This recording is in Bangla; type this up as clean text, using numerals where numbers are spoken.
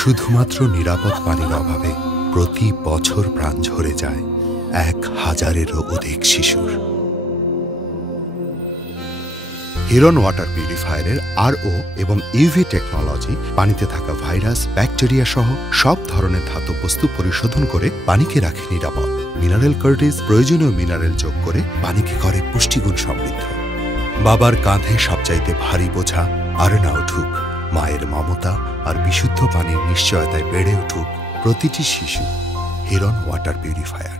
শুধুমাত্র নিরাপদ পানির অভাবে প্রতি বছর প্রাণ ঝরে যায় 1000-এরও অধিক শিশুর। হিরন ওয়াটার পিউরিফায়ারের আরও এবং ইউভি টেকনোলজি পানিতে থাকা ভাইরাস, ব্যাকটেরিয়া সহ সব ধরনের ধাতব বস্তু পরিশোধন করে পানিকে রাখে নিরাপদ। মিনারেল কার্টিজ প্রয়োজনীয় মিনারেল যোগ করে পানিকে করে পুষ্টিগুণ সমৃদ্ধ। বাবার কাঁধে সবচাইতে ভারী বোঝা আর না উঠুক, মায়ের মমতা আর বিশুদ্ধ পানির নিশ্চয়তায় বেড়ে উঠুক প্রতিটি শিশু। হিরন ওয়াটার পিউরিফায়ার।